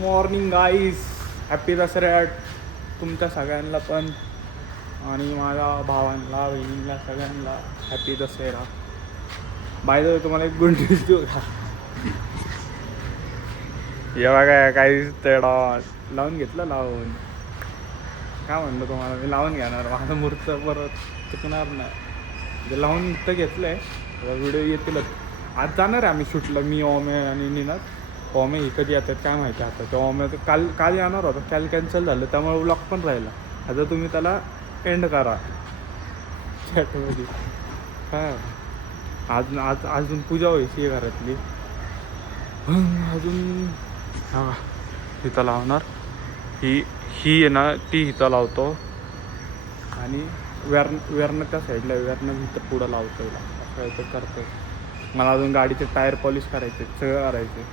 Morning guys. Happy दसऱ्या तुमच्या सगळ्यांना पण आणि माझ्या भावांना बहिणींना सगळ्यांना happy Dussehra. By the way तुम्हाला एक गुड न्यूज देऊ का? एव्हा काय काही तेडा लावून घेतलं लावून काय म्हणलं तुम्हाला मी लावून घेणार माझं मूर्त परत चुकणार नाही. म्हणजे लावून तर घेतलं आहे व्हिडिओ येतीलच. आज जाणार आहे आम्ही शूटला मी ओमे आणि निनाद. ओमे ही कधी येतात काय माहिती आता. तर ओमे काल येणार होता काल कॅन्सल झालं त्यामुळे व्लॉग पण राहिला. आता तुम्ही त्याला एंड करा चॅटमध्ये. काय आज आज अजून पूजा व्हायची आहे घरातली अजून. हा इथं लावणार ही आहे ना ती इथं लावतो आणि वेरणं त्या साईडला वेरणं इथं पुढं लावतो असं इथं करतो. मला अजून गाडीचे टायर पॉलिश करायचे सगळं करायचे.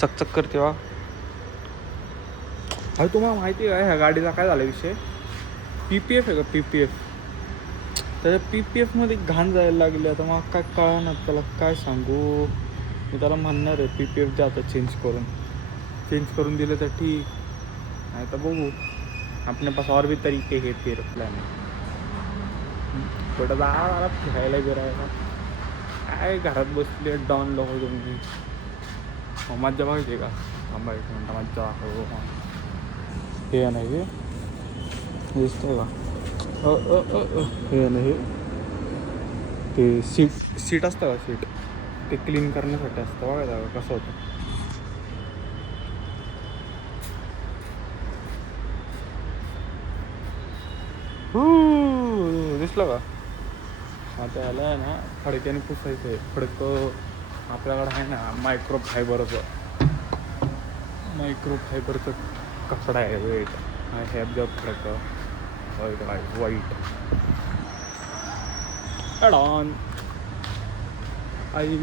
चकचक करते वा. अरे तुम्हाला माहिती आहे ह्या गाडीचा काय झाला विषय? PPF आहे का PPF? त्याच्या PPFमध्ये घाण जायला लागली. आता मला काय कळणार त्याला काय सांगू. मी त्याला म्हणणार आहे PPF द्या आता चेंज करून दिलं तर ठीक नाही तर बघू. अपने पास और भी तरीके हे फिर प्लॅन थोडं जा फिरायला बिरायला. काय घरात बसले डॉन लोक तुम्ही. मज्जा बघायची का? थांबा एक मिनटं मज्जा. हो हे नाही दिसतंय का? हे नाही ते सीट असतं का सीट ते क्लीन करण्यासाठी असतं बघा कसं होतं. दिसलं का? आता याला आहे ना फडक्याने पुसायचं आहे. फडकं आपल्याकडं आहे ना मायक्रो फायबरचं कपडा आहे वेट. आय हॅव द फडकं वाईट अडॉन आई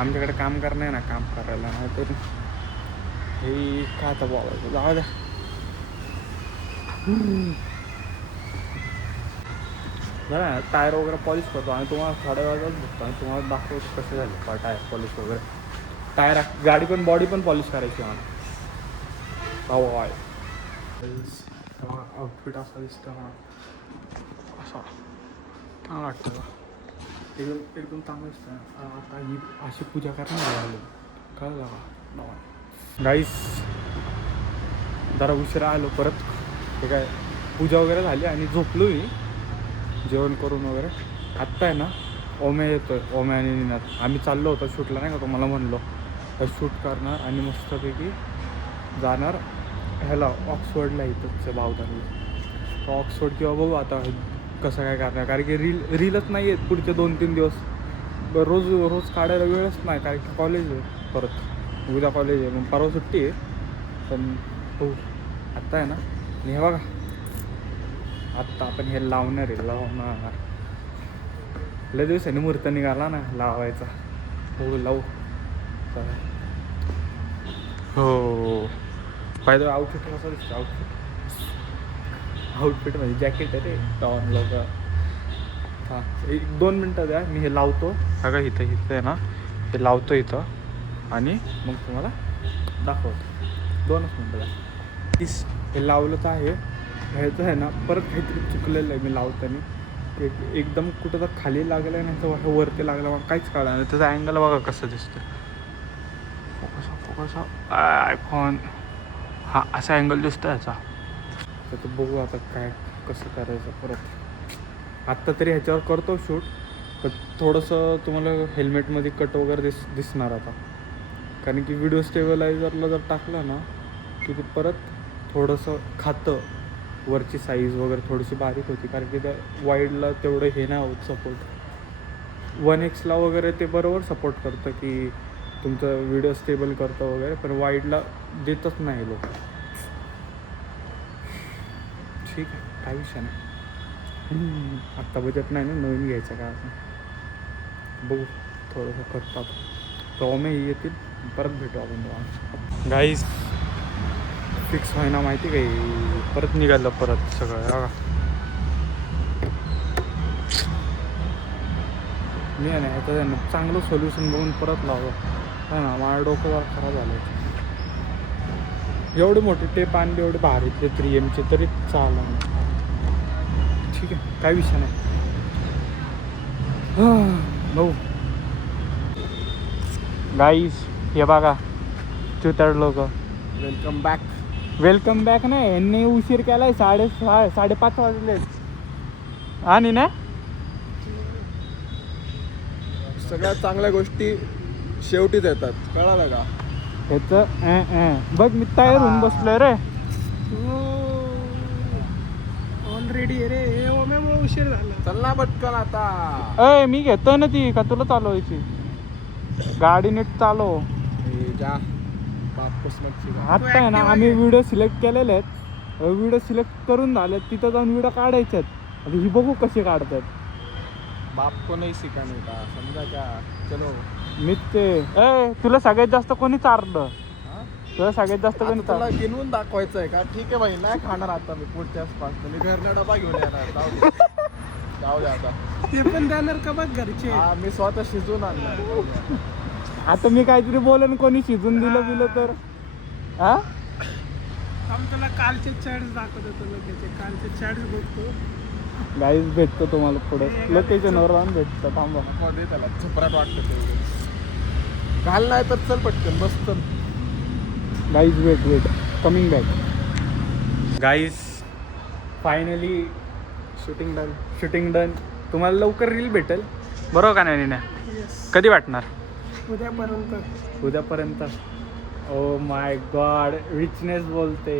आमच्याकडे काम करणं आहे ना काम करायला नाही तर हे का आता बोलायचं जाऊ द्या. बरं टायर वगैरे पॉलिश करतो आणि तुम्हाला थोड्या वेळातच बघतो आणि तुम्हाला दाखवतो कसे झाले टायर पॉलिश वगैरे. टायर गाडी पण बॉडी पण पॉलिश करायची मला. हवाय आउटफिट असा दिसतं ना असा चांगला वाटतं का? एकदम चांगलं दिसतं. आता ही अशी पूजा करणार आलो कळलं का गाईस. जरा उशिरा आलो परत. ते काय पूजा वगैरे झाली आणि झोपलो मी जेवण करून वगैरे. आत्ता आहे ना ओमे येतो आहे. ओमे आणि निनाद आम्ही चाललो होतो शूटला नाही का तुम्हाला म्हणलो तर शूट करणार आणि मस्तपैकी जाणार ह्याला ऑक्सफर्डला इथंच भावतांना. तर ऑक्सफर्ड किंवा बघू आता कसं काय करणार कारण की रीलच नाही आहेत पुढचे 2-3 दिवस. रोज काढायला वेळच नाही कारण की कॉलेज आहे परत उद्या कॉलेज आहे मग परवा सुट्टी आहे. पण हो आत्ता आहे ना आणि हे बघा आत्ता आपण हे लावणार लय दिवसांनी मुहूर्त निघाला ना लावायचा. हो लावू हो. फायदा आउटफिट कसा दिसतं आउटफिट म्हणजे जॅकेट आहे रे टॉन लोक. हां 1-2 मिनटं द्या मी हे लावतो. हा का इथं आहे ना हे लावतो इथं आणि मग तुम्हाला दाखवतो. 2च मिनटं द्या. हे लावलंच आहे. ह्याचं आहे ना परत काहीतरी चुकलेलं आहे मी लावताना. एकदम कुठं तर खाली लागलं आहे नाही तर वरती लागलं मला काहीच कळलं नाही. त्याचा अँगल बघा कसं दिसतं. फोकस आयफोन हा असा अँगल दिसतो याचा. तर बघू आता काय कसं करायचं परत. आत्ता तरी ह्याच्यावर करतो शूट पण थोडंसं तुम्हाला हेल्मेटमध्ये कट वगैरे दिसणार आता कारण की व्हिडिओ स्टेबलायझरला जर टाकलं ना की ते परत थोडंसं खातं. वरची साईज वगैरे थोडीशी बारीक होती कारण की त्या वाईडला तेवढं हे नाही होत सपोर्ट. 1x वगैरे ते बरोबर सपोर्ट करतं की तुमचं व्हिडिओ स्टेबल करतं वगैरे पण वाईडला देतच नाही लोक. ठीक आहे काही विषय नाही. आत्ता बजेट नाही ना नवीन घ्यायचं का असं बघू. थोडंसं करतात तर ओमे येतील परत भेटू आपण तेव्हा. गाईस फिक्स व्हायना माहिती काही परत निघालं परत सगळं बघा. मी आहे ना याचं चांगलं सोल्युशन बघून परत लावलं है ना. माझं डोकं खराब झालं. एवढे मोठे टेप आणले एवढे भारीतले 3Mचे तरी चाललं. ठीक आहे काय विषय नाही. भाऊ गाईस हे बघा चुताड लोक. Welcome back. वेलकम बॅक नाही यांनी उशीर केलाय 5:30 वाजलेच आणि ना सगळ्यात चांगल्या गोष्टी शेवटीच येतात कळालं का. ह्याचं बघ मी तयार होऊन बसलोय रे. ऑलरेडी रे ओम्यामुळे उशीर झाला. चल ना पटकन आता. अय मी घेतोय ना ती का तुला चालवायची गाडी नीट चालव. जा वापस मच्छी का. आता आहे ना आम्ही व्हिडिओ सिलेक्ट केलेले आहेत. व्हिडिओ सिलेक्ट करून झालेत तिथं जाऊन व्हिडिओ काढायचे आहेत. आता ही बघू कसे काढतात. बाप को नहीं सिखाने का समजा क्या. चलो मीच ते तुला सगळ्यात जास्त कोणी चारलं. तुला सगळ्यात जास्त कोणी तुला चारलं. गिनवून दाखवायचं आहे का. ठीक आहे भाई नाही खाणार आता मी पुढच्याच पास. मी घरनं डबा घेऊन येणार. जाऊ दे आता. ते पण देणार का बघ घरचे. हा मी स्वतः शिजवून आणणार. आता मी काहीतरी बोलन कोणी शिजून दिलं तर हा तुला कालचे चॅट्स दाखवत होतो लोकांचे. कालचे चॅट्स बघतो. गाईज भेटतो तुम्हाला पुढे लोकेशनवर जाऊन भेटतो. थांबा मध्ये त्याला चुपराट वाटतं तेवढं. घाल नाही तर चल पटकन बस चल. Guys wait coming back. Guys finally shooting done. तुम्हाला लवकर रील भेटेल बरोबर का नाही ना. येस कधी वाटणार. उद्यापर्यंत. ओ माय गॉड रिचनेस बोलते.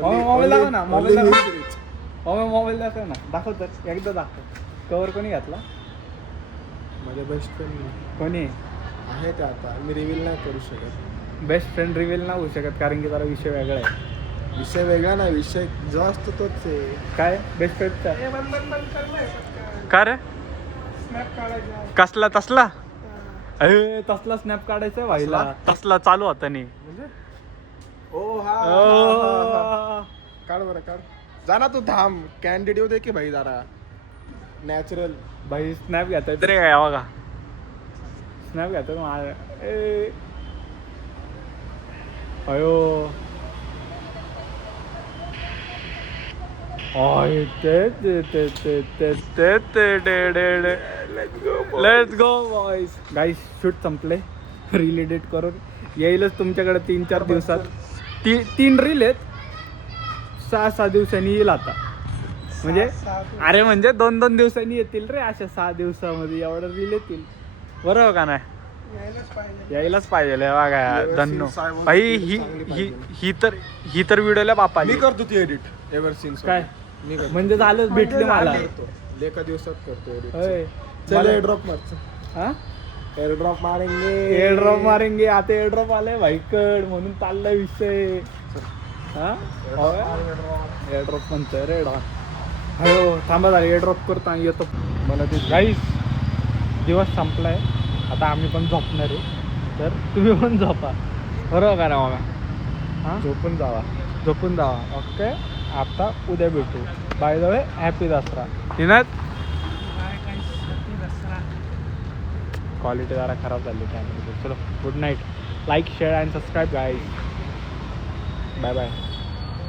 मोबाईल दाखव ना. मोबाईल दाखव ना. दाखव तर एकदा दाखव. कवर कोणी घातला. माझ्या बेस्ट फ्रेंड कोणी आहे ते. आता मी रिव्हील नाही करू शकत. बेस्ट फ्रेंड रिव्हील नाही होऊ शकत कारण की जरा विषय वेगळा आहे. विषय वेगळा नाही. विषय जो असतो तोच आहे. काय बेस्ट फ्रेंडचा हे बंद करलाय पटकन. का रे स्नॅप काढायचा. कसला तसला तसला स्नॅप काढायचा व्हायला. तसला चालू होता नाही म्हणजे ओ हा काढ बरं काढ. जा ना तू थांब. कॅन्डिड येऊ दे की भाई जरा नॅचरल. भाई स्नॅप घेताय तरी काय बघा. स्नॅप घेतात अयो let's go boys. Guys shoot संपले. रील एडिट करून येईलच तुमच्याकडे 3-4 दिवसात. 3 रील आहेत. 6-6 दिवसांनी येईल आता. म्हणजे अरे म्हणजे 2-2 दिवसांनी येतील रे. अशा 6 दिवसामध्ये एवढं रील येतील बरोबर का नाही. यायलाच पाहिजे बघा धन्नो भाई. ही तर व्हिडिओला बापा मी करतो ती एडिट एव्हर सीन्स. काय मी करतो. म्हणजे झालं भेटले मला. एका दिवसात करतो edit. होय. चल एअरड्रॉप मार. हा एअरड्रॉप मारेंगे. एअरड्रॉप मारेंगे. आता एअरड्रॉप आलाय भाईकड म्हणून चाललाय विषय. हा एअरड्रॉप म्हणतोय रे डॉन. हो थांबा झालं एअरड्रॉप करतो आणि येतो. मला ते गाईस दिवस संपलाय. आता आम्ही पण झोपणार आहे. तर तुम्ही पण झोपा बरोबर का ना बघा. हां झोपून जावा. ओके आता उद्या भेटू. Bye the way happy Dasara. तिनात क्वालिटी जरा खराब झाली कॅमेराची. चलो good night. Like share and subscribe guys. Bye bye.